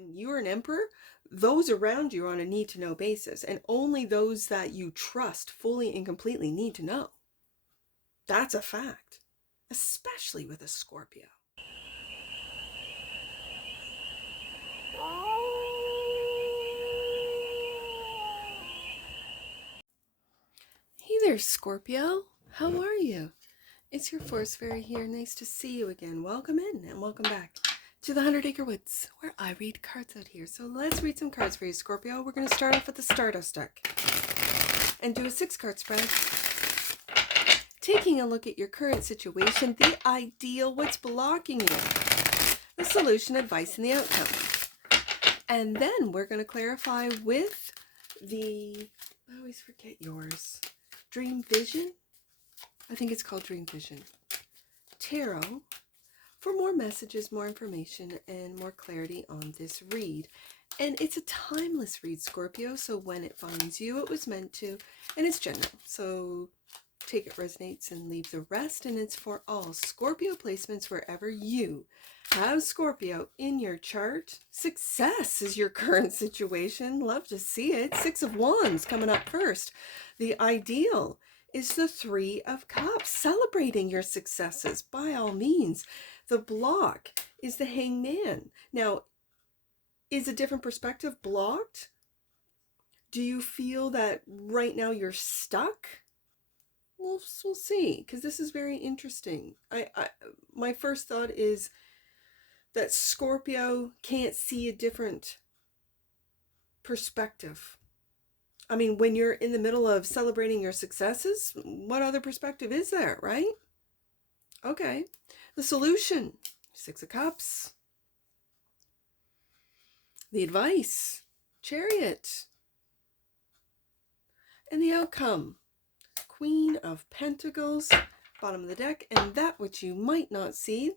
when you're an emperor, those around you are on a need-to-know basis, and only those that you trust fully and completely need to know. That's a fact, especially with a Scorpio. Hey there, Scorpio. How are you? It's your Force Fairy here. Nice to see you again. Welcome in and welcome back to the 100 Acre Woods, where I read cards out here. So let's read some cards for you, Scorpio. We're going to start off with the Stardust deck and do a 6-card spread. Taking a look at your current situation, the ideal, what's blocking you, the solution, advice, and the outcome. And then we're going to clarify with the, I always forget yours, Dream Vision? I think it's called Dream Vision. Tarot, for more messages, more information, and more clarity on this read. And it's a timeless read, Scorpio, so when it finds you, it was meant to, and it's general. So take it resonates and leave the rest, and it's for all Scorpio placements wherever you have Scorpio in your chart. Success is your current situation. Love to see it. 6 of Wands coming up first. The ideal is the 3 of Cups, celebrating your successes by all means. The block is the Hangman. Now, is a different perspective blocked? Do you feel that right now you're stuck? We'll see, because this is very interesting. My first thought is that Scorpio can't see a different perspective. I mean, when you're in the middle of celebrating your successes, what other perspective is there, right? Okay. The solution, 6 of Cups. The advice, Chariot. And the outcome, Queen of Pentacles, bottom of the deck, and that which you might not see,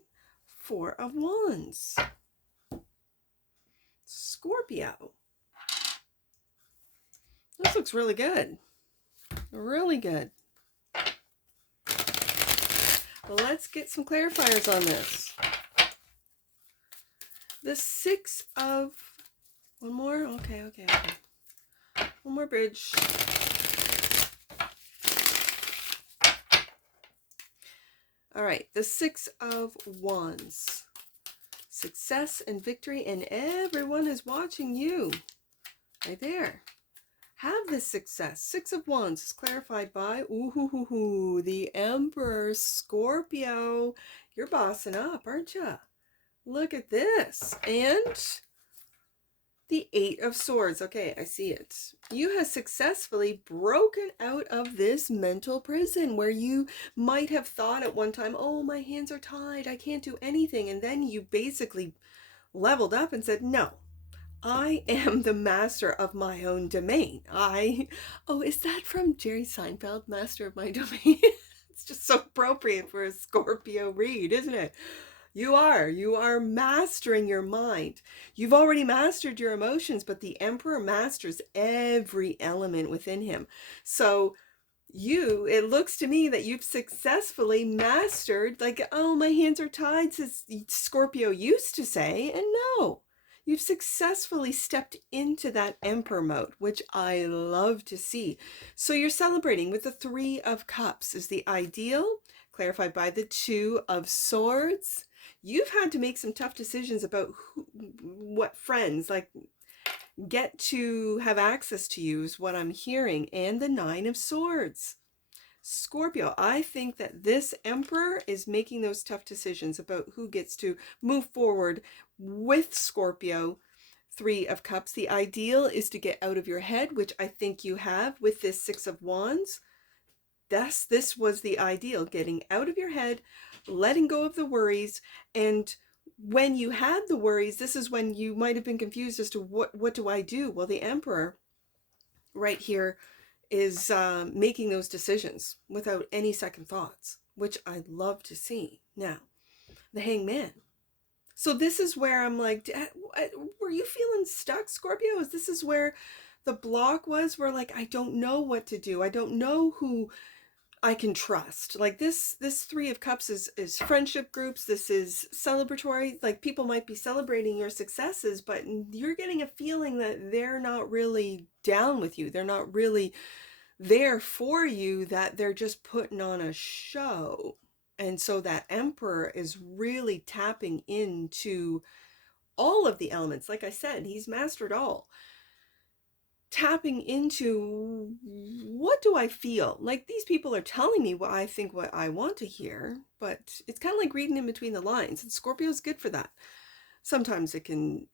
4 of Wands. Scorpio. This looks really good. Really good. Let's get some clarifiers on this. The 6 of... One more? Okay. One more bridge. All right, the 6 of Wands. Success and victory, and everyone is watching you. Right there. Have this success. 6 of Wands is clarified by, the Emperor, Scorpio. You're bossing up, aren't you? Look at this. And the 8 of Swords. Okay, I see it. You have successfully broken out of this mental prison where you might have thought at one time, oh, my hands are tied, I can't do anything. And then you basically leveled up and said, no, I am the master of my own domain. Oh, is that from Jerry Seinfeld, Master of My Domain? It's just so appropriate for a Scorpio read, isn't it? You are mastering your mind. You've already mastered your emotions, but the Emperor masters every element within him. So it looks to me that you've successfully mastered, like, oh, my hands are tied, says Scorpio used to say, and no. You've successfully stepped into that Emperor mode, which I love to see. So you're celebrating with the 3 of Cups is the ideal, clarified by the 2 of Swords. You've had to make some tough decisions about what friends get to have access to you is what I'm hearing. And the 9 of Swords. Scorpio, I think that this Emperor is making those tough decisions about who gets to move forward with Scorpio. 3 of Cups. The ideal is to get out of your head, which I think you have with this 6 of Wands. This was the ideal, getting out of your head, letting go of the worries. And when you had the worries, this is when you might have been confused as to what do I do? Well, the Emperor right here is making those decisions without any second thoughts, which I love to see. Now, the Hangman. So this is where I'm like, were you feeling stuck, Scorpio? This is where the block was, where like, I don't know what to do. I don't know who I can trust. Like this Three of Cups is friendship groups. This is celebratory. Like people might be celebrating your successes, but you're getting a feeling that they're not really down with you. They're not really there for you, that they're just putting on a show. And so that Emperor is really tapping into all of the elements. Like I said, he's mastered all. Tapping into, what do I feel? Like these people are telling me what I think, what I want to hear, but it's kind of like reading in between the lines. And Scorpio is good for that. Sometimes it can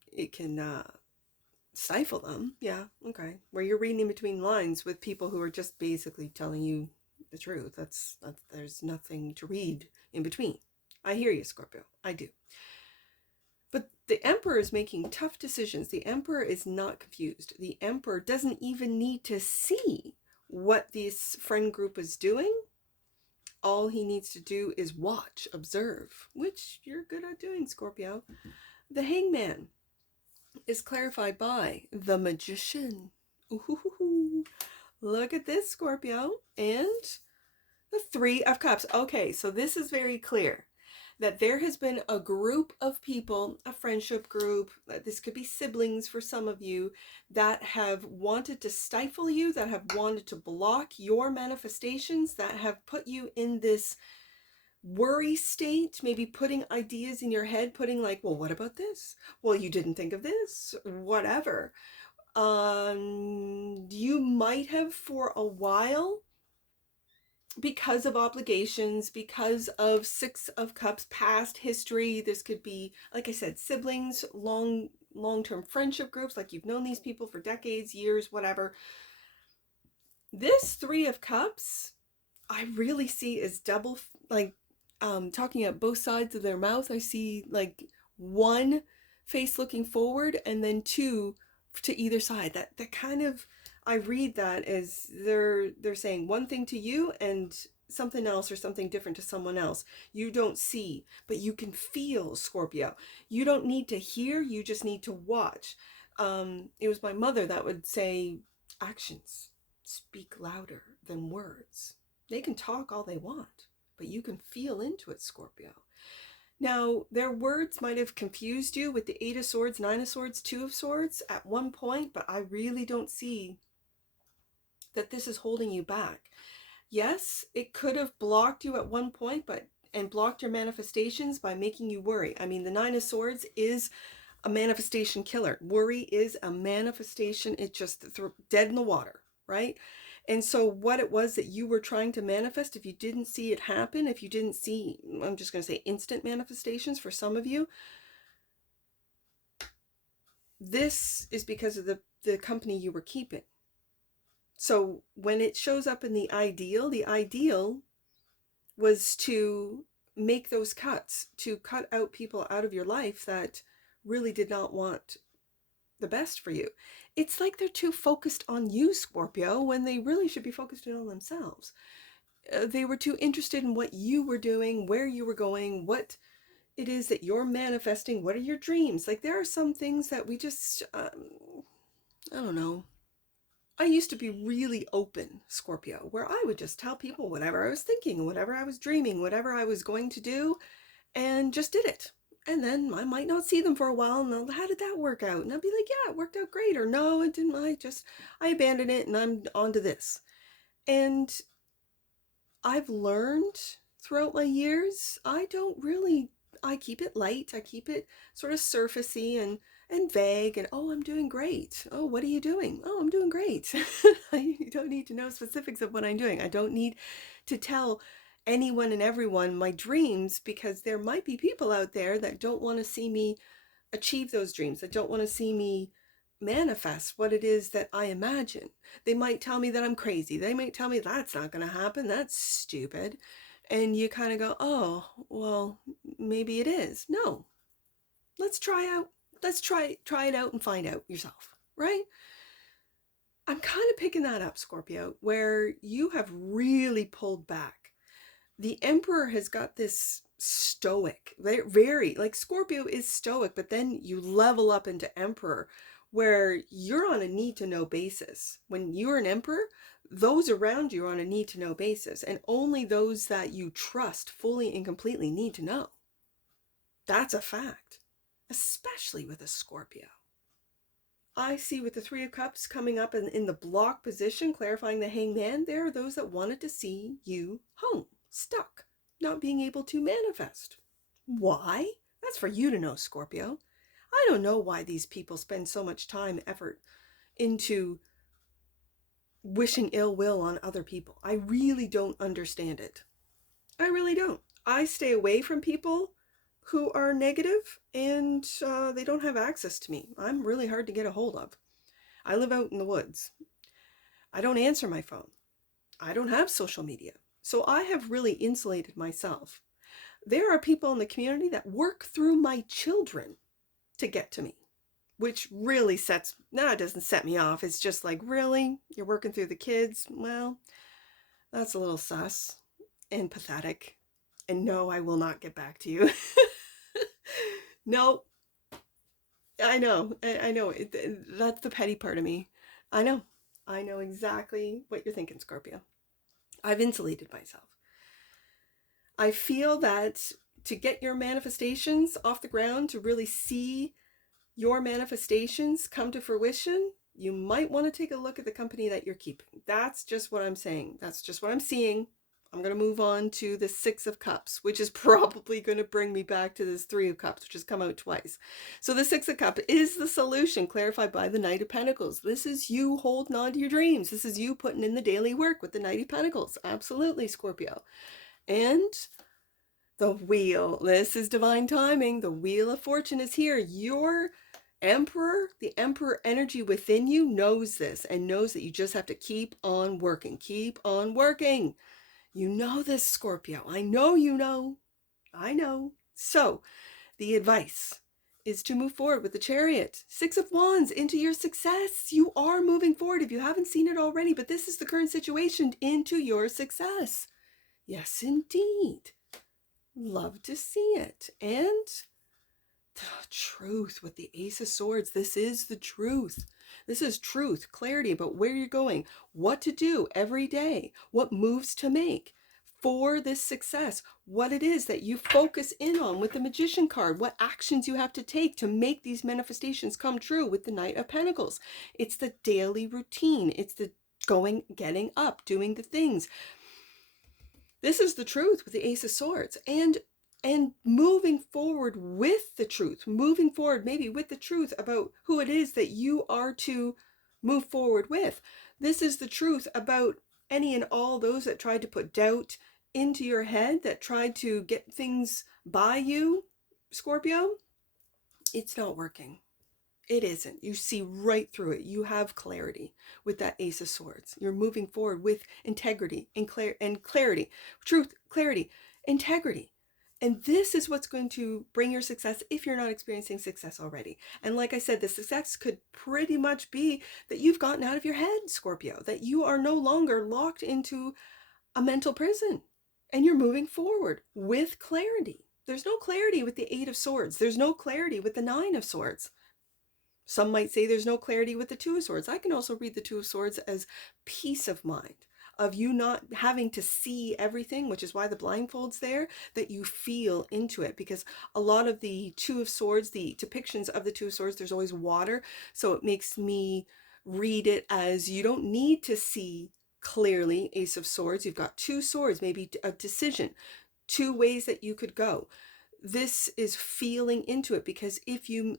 stifle them. Yeah, okay. Where you're reading in between lines with people who are just basically telling you the truth. That's there's nothing to read in between. I hear you, Scorpio. I do. But the Emperor is making tough decisions. The Emperor is not confused. The Emperor doesn't even need to see what this friend group is doing. All he needs to do is watch, observe, which you're good at doing, Scorpio. The Hangman is clarified by the Magician. Ooh, look at this, Scorpio. And the Three of Cups. Okay, so this is very clear that there has been a group of people, a friendship group, this could be siblings for some of you, that have wanted to stifle you, that have wanted to block your manifestations, that have put you in this worry state, maybe putting ideas in your head, putting like, well, what about this? Well, you didn't think of this, whatever. You might have for a while, because of obligations, because of Six of Cups, past history. This could be, like I said, siblings, long-term friendship groups, like you've known these people for decades, years, whatever. This Three of Cups, I really see as double, like talking at both sides of their mouth. I see like one face looking forward and then two to either side. That kind of, I read that as they're saying one thing to you and something else or something different to someone else. You don't see, but you can feel, Scorpio. You don't need to hear, you just need to watch. It was my mother that would say, actions speak louder than words. They can talk all they want, but you can feel into it, Scorpio. Now, their words might have confused you with the Eight of Swords, Nine of Swords, Two of Swords at one point, but I really don't see that this is holding you back. Yes, it could have blocked you at one point, and blocked your manifestations by making you worry. I mean, the Nine of Swords is a manifestation killer. Worry is a manifestation. It's just dead in the water, right? And so what it was that you were trying to manifest, if you didn't see it happen, if you didn't see, I'm just going to say instant manifestations for some of you, this is because of the company you were keeping. So when it shows up in the ideal was to make those cuts, to cut out people out of your life that really did not want the best for you. It's like they're too focused on you, Scorpio, when they really should be focused on themselves. They were too interested in what you were doing, where you were going, what it is that you're manifesting, what are your dreams. Like there are some things that we just, I don't know. I used to be really open, Scorpio, where I would just tell people whatever I was thinking, whatever I was dreaming, whatever I was going to do, and just did it. And then I might not see them for a while, and they'll, how did that work out? And I'll be like, yeah, it worked out great, or no, it didn't. I abandoned it, and I'm on to this. And I've learned throughout my years, I keep it light. I keep it sort of surfacey and vague, and oh, I'm doing great. Oh, what are you doing? Oh, I'm doing great. You don't need to know specifics of what I'm doing. I don't need to tell anyone and everyone my dreams, because there might be people out there that don't want to see me achieve those dreams, that don't want to see me manifest what it is that I imagine. They might tell me that I'm crazy. They might tell me that's not going to happen. That's stupid. And you kind of go, oh, well, maybe it is. No, let's try it out and find out yourself, right? I'm kind of picking that up, Scorpio, where you have really pulled back. The Emperor has got this stoic, very, like Scorpio is stoic, but then you level up into Emperor, where you're on a need to know basis. When you're an Emperor, those around you are on a need-to-know basis, and only those that you trust fully and completely need to know. That's a fact, especially with a Scorpio. I see with the Three of Cups coming up in the block position, clarifying the Hangman, there are those that wanted to see you hung, stuck, not being able to manifest. Why? That's for you to know, Scorpio. I don't know why these people spend so much time and effort into wishing ill will on other people. I really don't understand it. I really don't. I stay away from people who are negative, and they don't have access to me. I'm really hard to get a hold of. I live out in the woods. I don't answer my phone. I don't have social media. So I have really insulated myself. There are people in the community that work through my children to get to me, which really it doesn't set me off. It's just like, really? You're working through the kids? Well, that's a little sus and pathetic. And no, I will not get back to you. No, I know. That's the petty part of me. I know exactly what you're thinking, Scorpio. I've insulated myself. I feel that to get your manifestations off the ground, to really see your manifestations come to fruition, you might want to take a look at the company that you're keeping. That's just what I'm saying. That's just what I'm seeing. I'm going to move on to the Six of Cups, which is probably going to bring me back to this Three of Cups, which has come out twice. So the Six of Cups is the solution clarified by the Knight of Pentacles. This is you holding on to your dreams. This is you putting in the daily work with the Knight of Pentacles. Absolutely, Scorpio. And the wheel. This is divine timing. The Wheel of Fortune is here. Your Emperor, the Emperor energy within you knows this and knows that you just have to keep on working. Keep on working. You know this, Scorpio. I know you know. I know. So the advice is to move forward with the Chariot. Six of Wands into your success. You are moving forward if you haven't seen it already, but this is the current situation into your success. Yes, indeed. Love to see it. And the truth with the Ace of Swords. This is the truth. This is truth, clarity about where you're going, what to do every day, what moves to make for this success, what it is that you focus in on with the Magician card, what actions you have to take to make these manifestations come true with the Knight of Pentacles. It's the daily routine. It's the going, getting up, doing the things. This is the truth with the Ace of Swords. And moving forward with the truth, moving forward maybe with the truth about who it is that you are to move forward with. This is the truth about any and all those that tried to put doubt into your head, that tried to get things by you, Scorpio. It's not working. It isn't. You see right through it. You have clarity with that Ace of Swords. You're moving forward with integrity and clarity. Truth, clarity, integrity. And this is what's going to bring your success if you're not experiencing success already. And like I said, the success could pretty much be that you've gotten out of your head, Scorpio, that you are no longer locked into a mental prison and you're moving forward with clarity. There's no clarity with the Eight of Swords. There's no clarity with the Nine of Swords. Some might say there's no clarity with the Two of Swords. I can also read the Two of Swords as peace of mind, of you not having to see everything, which is why the blindfold's there, that you feel into it. Because a lot of the Two of Swords, the depictions of the Two of Swords, there's always water. So it makes me read it as you don't need to see clearly, Ace of Swords. You've got two swords, maybe a decision, two ways that you could go. This is feeling into it, because if you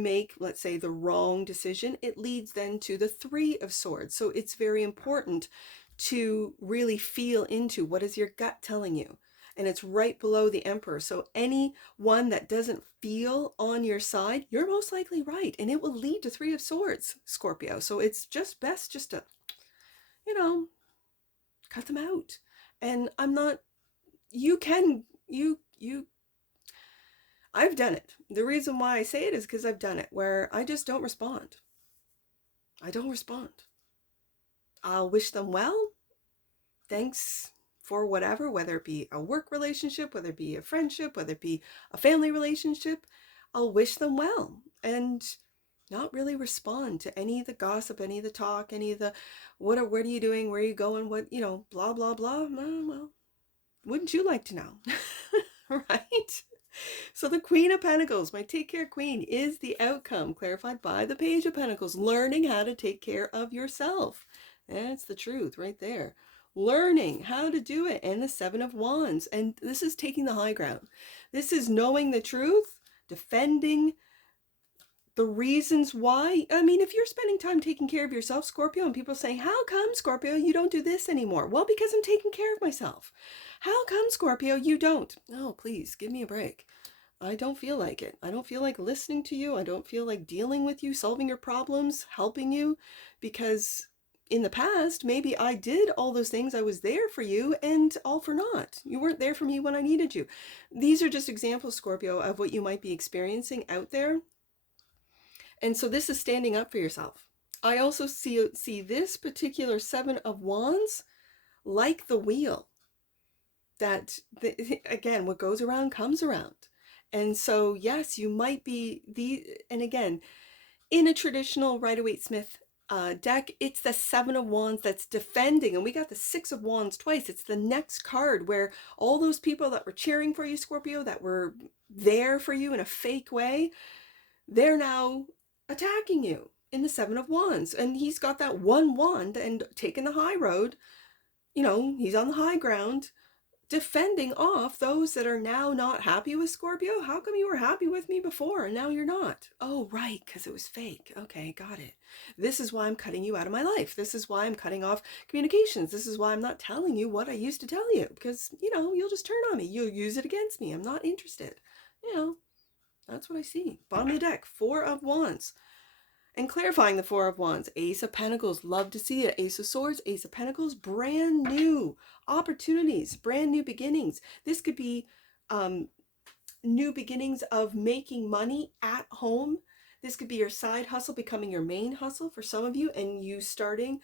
make, let's say, the wrong decision, it leads then to the Three of Swords. So it's very important to really feel into what is your gut telling you. And it's right below the Emperor. So anyone that doesn't feel on your side, you're most likely right. And it will lead to Three of Swords, Scorpio. So it's just best just to, cut them out. And I'm not, I've done it. The reason why I say it is because I've done it, where I just don't respond. I don't respond. I'll wish them well. Thanks for whatever, whether it be a work relationship, whether it be a friendship, whether it be a family relationship. I'll wish them well. And not really respond to any of the gossip, any of the talk, any of the what are you doing, where are you going, what, you know, blah blah blah. Well, wouldn't you like to know? Right? So the Queen of Pentacles, my take care queen, is the outcome clarified by the Page of Pentacles, learning how to take care of yourself. That's the truth right there. Learning how to do it. And the Seven of Wands. And this is taking the high ground. This is knowing the truth, defending the reasons why. I mean, if you're spending time taking care of yourself, Scorpio, and people saying, how come, Scorpio, you don't do this anymore? Well, because I'm taking care of myself. How come, Scorpio, you don't? Oh, please, give me a break. I don't feel like it. I don't feel like listening to you. I don't feel like dealing with you, solving your problems, helping you, because in the past, maybe I did all those things. I was there for you, and all for naught. You weren't there for me when I needed you. These are just examples, Scorpio, of what you might be experiencing out there. And so this is standing up for yourself. I also see this particular Seven of Wands like the wheel. That, again, what goes around comes around. And so, yes, you might be and again, in a traditional Rider-Waite-Smith deck, it's the Seven of Wands that's defending, and we got the Six of Wands twice. It's the next card where all those people that were cheering for you, Scorpio, that were there for you in a fake way, they're now attacking you in the Seven of Wands. And he's got that one wand and taking the high road. You know, he's on the high ground, defending off those that are now not happy with Scorpio. How come you were happy with me before and now you're not? Oh, right, because it was fake. Okay, got it. This is why I'm cutting you out of my life. This is why I'm cutting off communications. This is why I'm not telling you what I used to tell you, because, you know, you'll just turn on me. You'll use it against me. I'm not interested. You know, that's what I see. Bottom of the deck, Four of Wands. And clarifying the Four of Wands, Ace of Pentacles, love to see it. Ace of Swords, Ace of Pentacles, brand new opportunities, brand new beginnings. This could be new beginnings of making money at home. This could be your side hustle becoming your main hustle for some of you, and you starting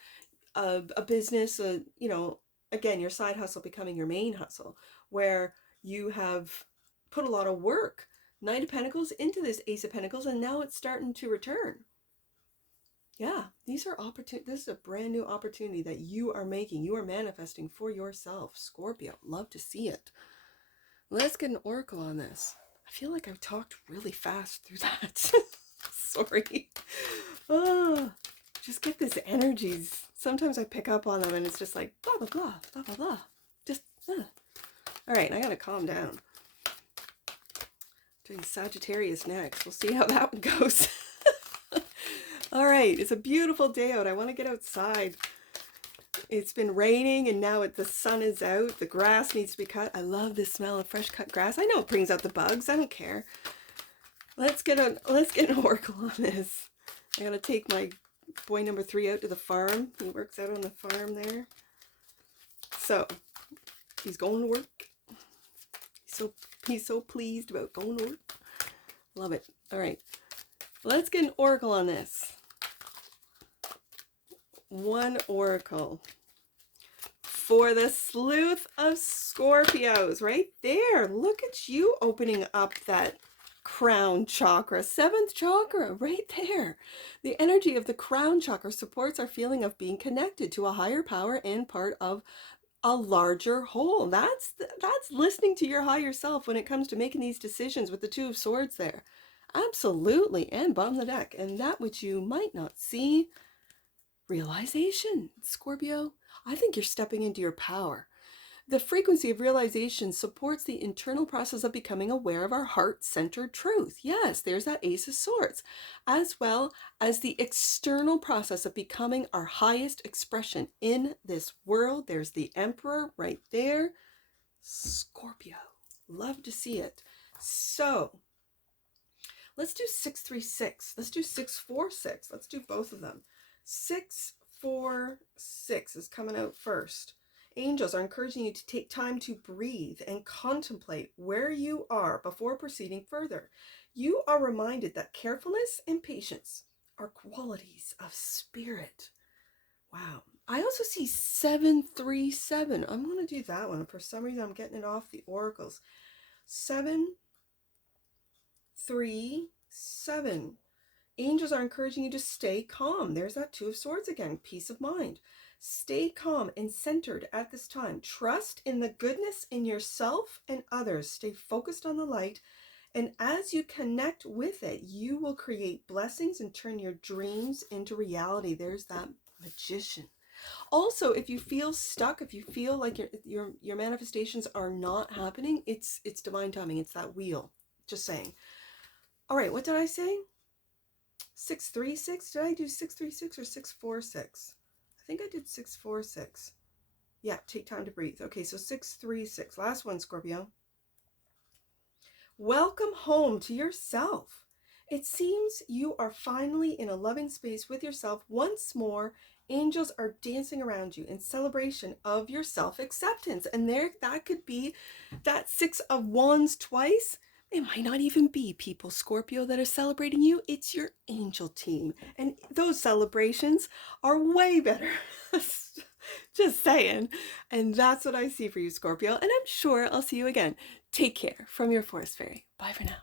a business, you know, again, your side hustle becoming your main hustle, where you have put a lot of work, Knight of Pentacles, into this Ace of Pentacles, and now it's starting to return. Yeah, these are opportunities. This is a brand new opportunity that you are making. You are manifesting for yourself, Scorpio. Love to see it. Let's get an oracle on this. I feel like I've talked really fast through that. Sorry. Oh, just get this energies. Sometimes I pick up on them and it's just like blah, blah, blah, blah, blah, blah. Just, all right, I gotta calm down. Doing Sagittarius next. We'll see how that one goes. All right, it's a beautiful day out. I want to get outside. It's been raining and now the sun is out. The grass needs to be cut. I love the smell of fresh cut grass. I know it brings out the bugs. I don't care. Let's get an oracle on this. I gotta take my boy number 3 out to the farm. He works out on the farm there. So he's going to work. He's so pleased about going to work. Love it. All right, let's get an oracle on this. One oracle for the Sleuth of Scorpios, right there. Look at you opening up that crown chakra, 7th chakra, right there. The energy of the crown chakra supports our feeling of being connected to a higher power and part of a larger whole. That's listening to your higher self when it comes to making these decisions with the Two of Swords there. Absolutely. And bottom of the deck. And that which you might not see, realization, Scorpio. I think you're stepping into your power. The frequency of realization supports the internal process of becoming aware of our heart-centered truth. Yes, there's that Ace of Swords, as well as the external process of becoming our highest expression in this world. There's the Emperor right there. Scorpio. Love to see it. So let's do 636. Let's do 646. Let's do both of them. 646 is coming out first. Angels are encouraging you to take time to breathe and contemplate where you are before proceeding further. You are reminded that carefulness and patience are qualities of spirit. Wow. I also see 737. I'm going to do that one. For some reason, I'm getting it off the oracles. 737. Angels are encouraging you to stay calm. There's that Two of Swords again, peace of mind. Stay calm and centered at this time. Trust in the goodness in yourself and others. Stay focused on the light. And as you connect with it, you will create blessings and turn your dreams into reality. There's that Magician. Also, if you feel stuck, if you feel like your manifestations are not happening, it's divine timing. It's that wheel. Just saying. All right, what did I say? 636? Did I do 636 or 646? I think I did 646. Yeah, take time to breathe. Okay, so 636. Last one, Scorpio. Welcome home to yourself. It seems you are finally in a loving space with yourself once more. Angels are dancing around you in celebration of your self-acceptance. And there, that could be that Six of Wands twice. It might not even be people, Scorpio, that are celebrating you. It's your angel team. And those celebrations are way better. Just saying. And that's what I see for you, Scorpio. And I'm sure I'll see you again. Take care from your Forest Fairy. Bye for now.